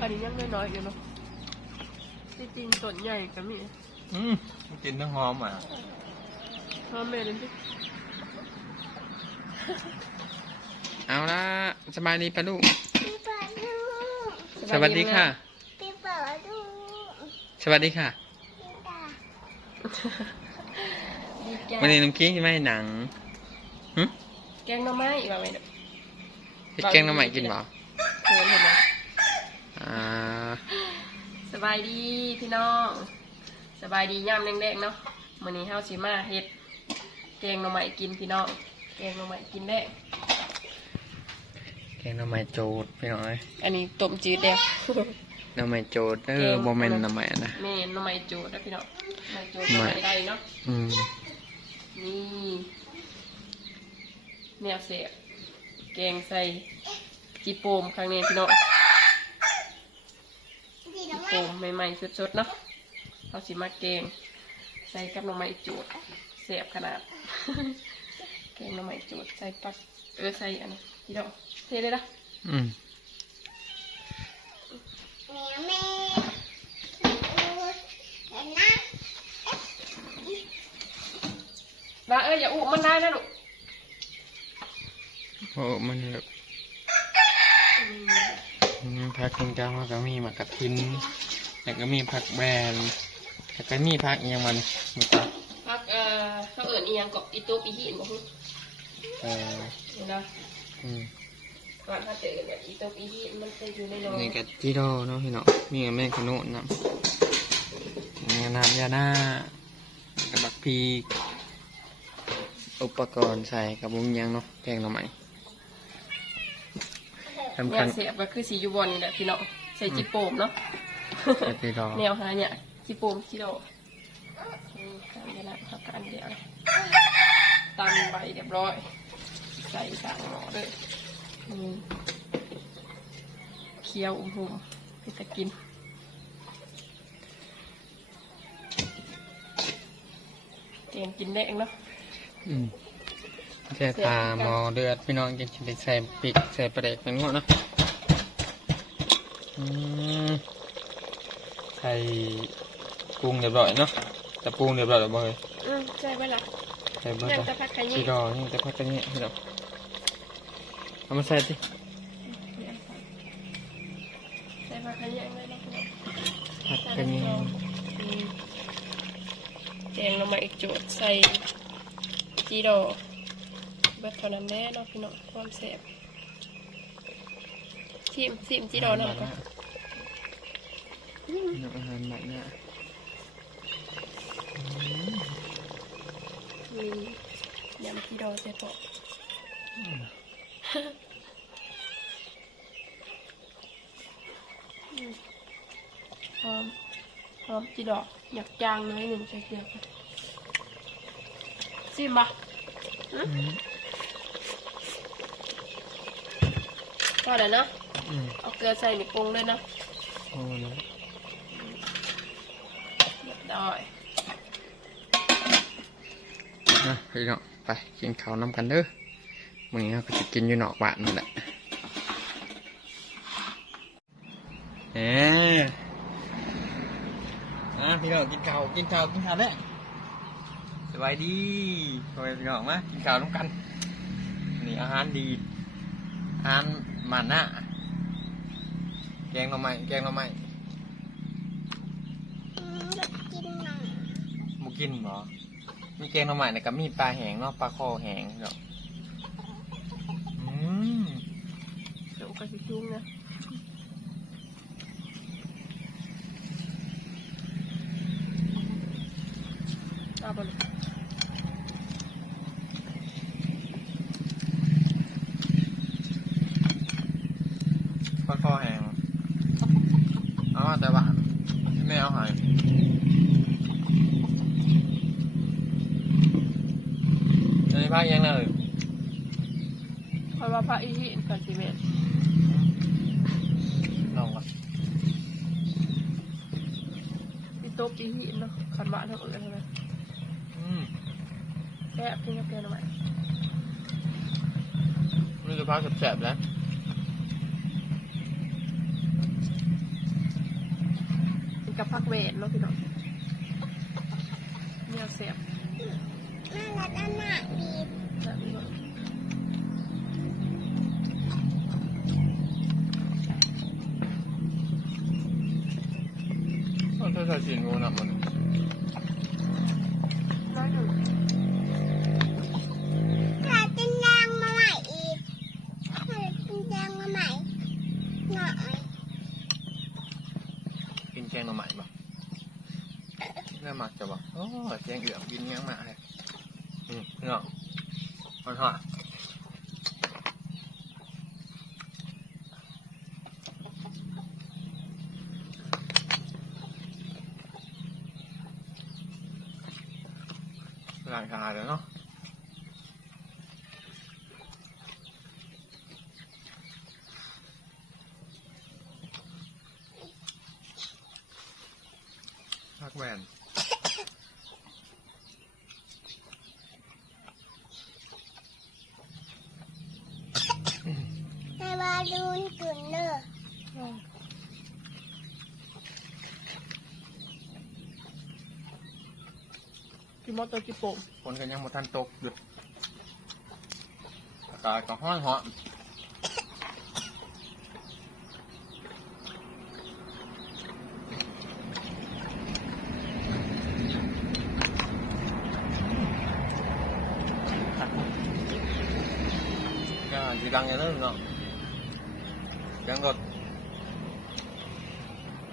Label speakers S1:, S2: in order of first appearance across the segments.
S1: อันนี้ยังน้อยๆอยู่เนาะที่จริงต้นใหญ่ก็มี
S2: อืมกินทั้งหอมอะ
S1: พ่อแม่เลยสิ
S2: เอาละสบายดีปะลูก
S3: พี่เปิดดู
S2: สวัสดีค่ะ
S3: พี่เปิดดู
S2: สวัสดีค่ะ
S3: พี่ตา
S1: ดีแกง
S2: วันนี้น้ำกิ้งจะไม่ให้หนังหึ
S1: แกงหน่อไม้อีกว่าไงเนี่ย
S2: เฮ็ดแกงน้ำใหม่กินบ่
S1: เห็นเห็นไหม
S2: อ่า
S1: สบายดีพี่น้อง สบายดีย่ำแดงๆเนาะมื้อนี้เฮาสิมาเฮ็ดแกงหน่อไม้กินพี่น้องแกงหน่อไม้กินแดง
S2: แกงน้ำใหม่โจดพี่น้องเอ้ย
S1: อันนี้ต้มจืดแล้ว
S2: น้ำใหม่โจดเอ
S1: แก
S2: องโมเมนต์น้ำใหม่นะ
S1: แม่นหน่อไม้จูดนะพี่น้องหน่อไม้จูด
S2: หน่อไม้
S1: ได้เนาะ
S2: อืม
S1: นี่แนวเสียบแกงใส่จีโปมครั้งนี้พี่น้อง
S3: พี่
S1: จี
S3: น้อง
S1: โปมใหม่ๆสดๆเนาะเอาสิมาแกง ใส่กับหน่อไม้จูดเสียบขนาด แกงหน่อไม้จูดใส่ปักเออใส่อันนี้พี่น้องเทเลยนะ
S2: อืม
S3: แม่แม่เห็นนะ
S1: ลาเอ้ยอย่าอุมันได้นะลูก
S2: โอ้มันแบบอืม ผักกินกาว่าก็มีหมากกระทินแล้วก็มีผักแบนแล้วก็มีผักอีกอย่างมันมีผัก
S1: พักเอ่อเขาเอิ่นอีหยังกับอีตุ๊บอีหินบ่ฮู้
S2: เออ
S1: เห็นนะ
S2: อืม
S1: ก่อนถ้าเจอแบบอีตุ๊บอีหินมันจะอยู่ในโรง
S2: นี่ก็จีโร่เนาะพี่น้องมีกับแม่ขนุนนะนี่น้ำยาหน้ากับบักพีกอุปกรณ์ใส่กับบุ้งยังเนาะแกงหน่อไม้ สำ
S1: แน
S2: คัญ
S1: วเสียบก็คือสียูบอลนี่แหละพี่น้องใส่จิโปมเนาะ
S2: เอจีโร่
S1: แนวหาเนี่ยจิโปมจิโดนี่ทำได้ละครับอันเดียวเลยตำใบเรียบร้อย ใส่สั่งหม้อด้วยนี่เคี่ยวอุ้มหุ่มพี่ตะกิน เตรียมกินได้เองเนาะ
S2: อืม แค่ตาหมอเดือดพี่น้องกินได้ใส่ปีกใส่ประเด็กเป็นงวดเนาะอืมใส่ปรุงเรียบร้อยเนาะแต่ปรุงเรียบร้อยแล้วบ่เลย
S1: อืมใช่ไหมล่ะ
S2: ใส่เบิด
S1: ยัง
S2: ละ
S1: จะพักขยี้
S2: จีโร่ยังแต่พักกันนี่พี่น้องเอามาใส่ดิ
S1: ใส่ผักขยี้ไว้นะพี่น้อง
S2: พักกันนี่
S1: แจงลงมาอีกจุดใส่จีโด เบิดเท่านั้นแน่เนาะพี่น้องความแสบชิมชิมจีโดหน่อยก่อน
S2: น้ำอาหารใหม่เนี่ย
S1: มียำจีโดใส่ปอกหอมหอมจีโดอยากจางหน้อยหนึ่งใส่เกลือก่อนชิมปะ อืมก็เดี๋ยวเนาะ
S2: อืม
S1: เอาเกลือใส่ในปรุงเลยนะ
S2: โอ้นะ
S1: เรียบร้อย
S2: นะพี่น้องไปกินข้าวน้ำกันเด้อมื้อนี้เราก็จะกินอยู่นอกบ้านนั่นแหละเอ๊ะอะพี่น้องกินข้าวกินข้าวกินข้าวแล้วสบายดีสบายพี่น้องมากินข้าวน้ำกันนี่อาหารดีอาหาร มันนะแกงหน่อไม้แกงหน่อไม้
S3: อืมอยากกินหน่อย
S2: หมูกินเหรอมีแกงหน่อไม้เนี่ยก็มีปลาแห้งเนาะปลาคอแห้งเนาะอืม
S1: เดี๋ยวก็จะจุ้งนะเอาไปเลย
S2: ปลาคอแห้งเอามาแต่หวานไม่เอาหายอั นนี้ภาคยังเลย
S1: เพราะว่าพระอีหินกับสิเมต
S2: ลองก่อน
S1: อีโต๊ะอีหินเนาะขันบะทั้งอื่นใช่ไหม
S2: อืม
S1: แค่กินกับแกงหน่อไม้
S2: นี่คือภาคแสบๆแล้ว
S1: กับผักเวทเนาะพี่น้องเนี่ยเสียบ
S3: น่ารักน่ารักดี
S1: นะพี่น้อง
S2: ก็ถ้าใส่สีนูนอะมัน
S1: น้อยหนึ่ง
S3: ถ้าจิ้นแดงมาใหม่อีกถ้าจิ้นแดงมาใหม่หน่อย
S2: กินแกงหน่อไม้บ่เนื้อหมักจะบ่โอ้แกงเอือกกินยังมาเลย อืมเนาะมันหอดหลายขาเลยเนาะพักแวน
S3: ในบาลูนจุนเนอร์
S1: พี่มอสตัวจิโปม
S2: คนกันยังหมดทันต กหยุดอากาศก็ห้อนเหาะก็สีดังอย่างนั้นเนาะ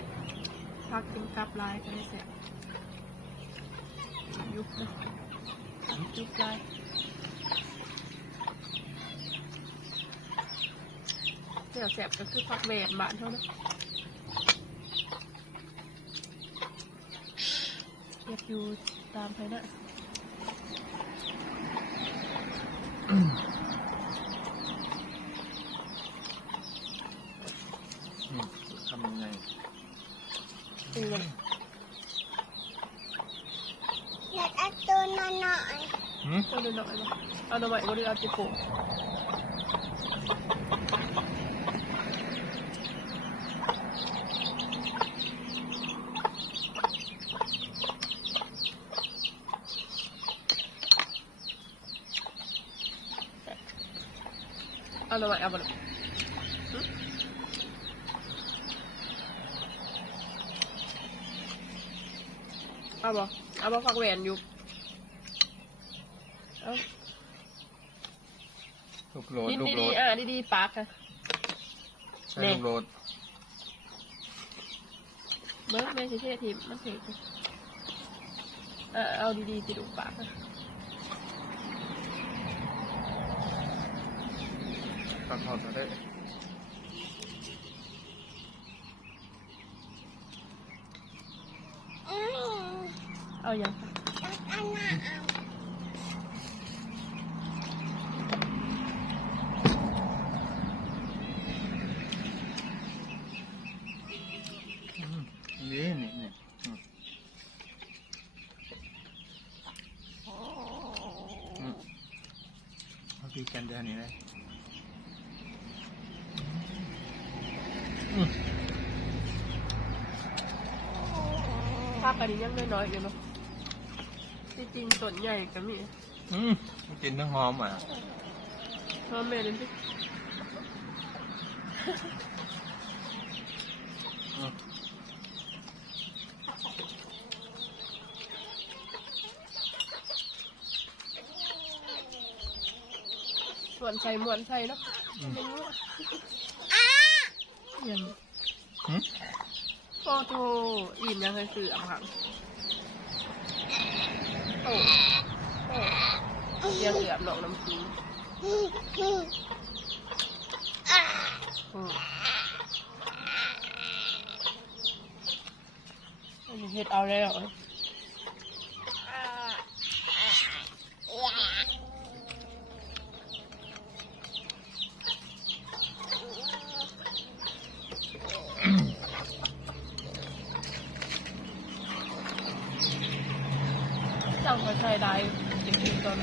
S2: ยังก็
S1: พักกินกับลายก็ได้เสียบยุบนะยุบลายเนี่ยเสียบก็คือผักเวทบ้านเท่านั้นเก็บอยู่ตามภายใน
S2: อื ทำยังไง
S1: จริงเลย
S3: อยากเอาตัวหน่อยหน่อย
S2: หืม
S1: เอาหน่อยๆมาเอาหน่อยๆมาดูเอาจิโปมเอาหน่อยเอาไปเลย เอาบ่เอาบ่ฟักแหวนอยู่เอา
S2: ลูกโหลด
S1: ดิน
S2: ลูกโหล
S1: ดี
S2: ด
S1: ๆอะดีๆปากค่ะ
S2: ใช่ลูกโหลด
S1: เบิร์ดแม่ชิเช่ทีมมันเถิดอะเอาดีๆติดอุปากค่ะ
S2: ตัดทอดมาได้
S3: อืม
S1: เอาอ ย่าง
S3: นี่นี่
S2: นี่เอาดีกันเดือนนี้เลยอืม
S1: ภาพกันนี้ยังน้อยๆอยู่เนาะ จริงต้นใหญ่ก็มี
S2: อืมกินทั้งหอมอะ
S1: เพราะแม่เล่นที่
S2: อืม
S1: ส่วนใส่มวนใส่เนาะ
S2: อืม
S1: ไม่รู้
S3: อ้า
S1: ยัง
S2: อืม
S1: โอ้โหอิ่มยังเคยซื้ออะพัง เดี๋ยวเหลือบหลองน้ำซี
S3: อืมอืมอ่า
S1: อืมอันนี้เฮ็ดเอาแล้ว trong cái thời đại dịch chuyển tuần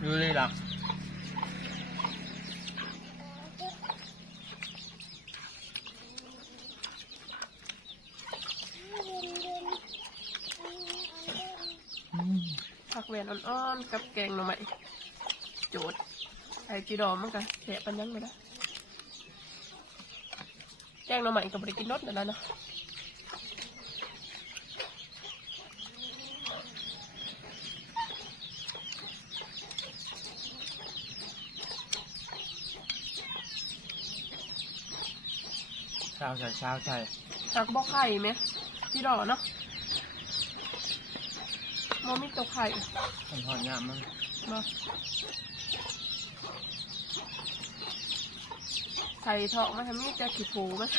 S1: Đưa đi đặt. นนี้
S2: ดูเลยล่ะ
S1: ผักแหวนอ่อนๆกับแกงหน่อไม้โจดไอ้จีดอมมันก็แสบปันยังไม่ได้แกงหน่อไม้ก็บริกินรสนั่นแหละเนาะ
S2: เช้าใส่เช้าใส่
S1: ผักบอกไข่ไหมจีดอเนาะ โมมิตัวไข่
S2: มันหอนยามมัน
S1: มาใส่เถาะมาทำนี่จะขีดผูมั้ย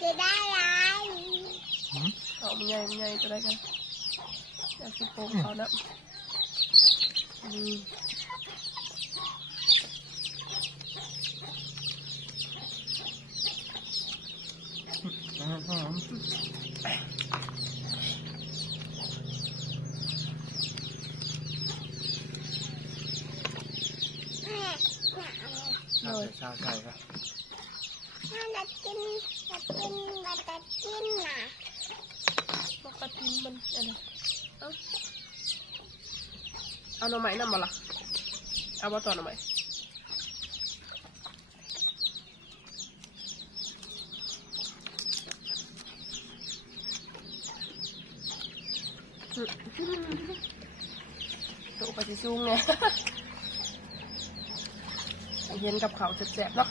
S3: จะได้ไร
S2: หืม
S1: เอามันใหญ่มันใหญ่จะได้กันจะขีดผูเขานะนี่
S2: อืมอืม
S3: แม่หนาว
S2: เชาใส่เช้าใส่ครับ
S3: ถ้าจะกินจะกินมันจะกินนะ
S1: บอกกระทินมันอะไรเอาเอาหน่อไม้นำมาละเอามาต่อหน่อไม้ตัวไปสิซุ่งเนี่ย เห็นกับเขาวแสบๆเนาะ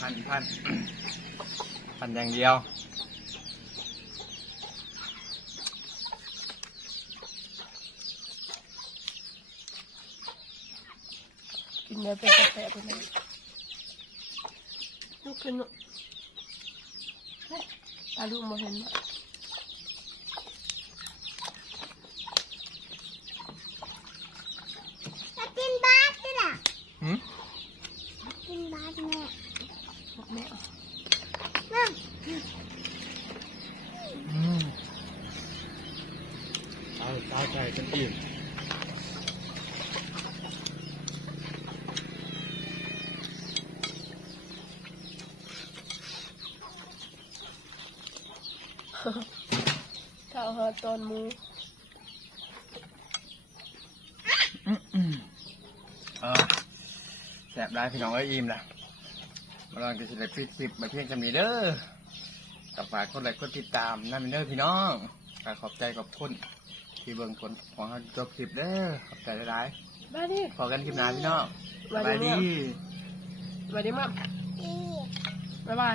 S2: พันพันพันอย่างเดียว
S1: กินเนื้อเป็นกาแฟไปเลยลูกขึ้นลูกตาลูกมาเห็นละ
S3: จะกินบาสด้วยล่ะ
S2: หืม
S3: กินบาสแม่
S1: บอกแม่เอา
S3: นั่ง
S2: อืมเอาเช้าใส่จนอิ่มเข้า
S1: หาตอนมู
S2: เออแส บได้พี่น้องเอ้ยอิ่มละมาลองจะสิเลคลิปคลิปมาเพียงจำนี้เด้อกับฝากคนไลค์กดติดตามนั่นเป็นเด้อพี่น้องฝากขอบใจขอบคุณที่เบิ่งผลของเราจบคลิปเด้อขอบใจหลาย
S1: มาดิ
S2: ๆพอกันคลิปหน้าพี่น้องส
S1: มา
S2: บาย
S1: ดิ
S2: ดี
S1: มาดิมา
S3: อี
S1: บ๊ายบาย